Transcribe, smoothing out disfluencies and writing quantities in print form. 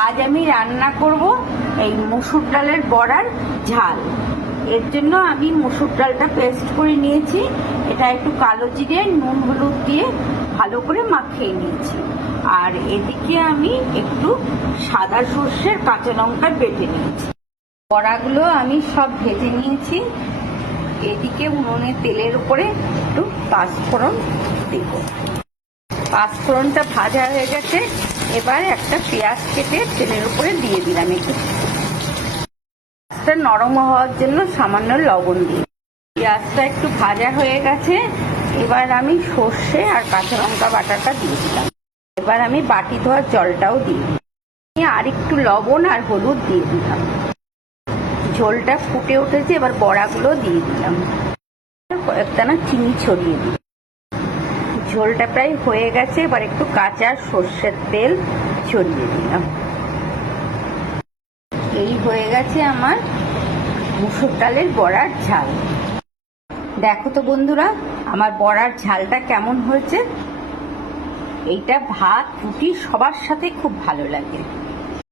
আজ আমি রান্না করব এই মসুর ডালের বড়ার ঝাল। এর জন্য আমি মসুর ডালটা পেস্ট করে নিয়েছি। এটা একটু কালো জিরে নুন হলুদ দিয়ে ভালো করে মাখিয়ে নিয়েছি। আর এদিকে আমি একটু সাদা সর্ষের কাঁচা লঙ্কা বেটে নিয়েছি। বড়াগুলো আমি সব ভেজে নিয়েছি। এদিকে উনুনে তেলের উপরে একটু পাঁচফোড়ন দেব। পাঁচফোড়নটা ভাজা হয়ে গেছে। এবার একটা পেঁয়াজ কেটে তেলের উপরে দিয়ে দিলাম। একটু পেঁয়াজটা নরম হওয়ার জন্য সামান্য লবণ দিই। পেঁয়াজটা একটু ভাজা হয়ে গেছে। এবার আমি সর্ষে আর কাঁচা লঙ্কা বাটাটা দিয়ে দিলাম। এবার আমি বাটি ধোয়ার জলটাও দিই। আর একটু লবণ আর হলুদ দিয়ে দিলাম। ঝোলটা ফুটে উঠেছে। এবার বড়াগুলো দিয়ে দিলাম। কয়েকদানা চিনি ছড়িয়ে দিই। ঝোলটা প্রায় হয়ে গেছে। এবার একটু কাঁচা সর্ষের তেল ছড়িয়ে দিলাম। এই হয়ে গেছে আমার মসুর ডালের বড়ার ঝাল। দেখো তো বন্ধুরা, আমার বড়ার ঝালটা কেমন হয়েছে। এইটা ভাত রুটি সবার সাথে খুব ভালো লাগে।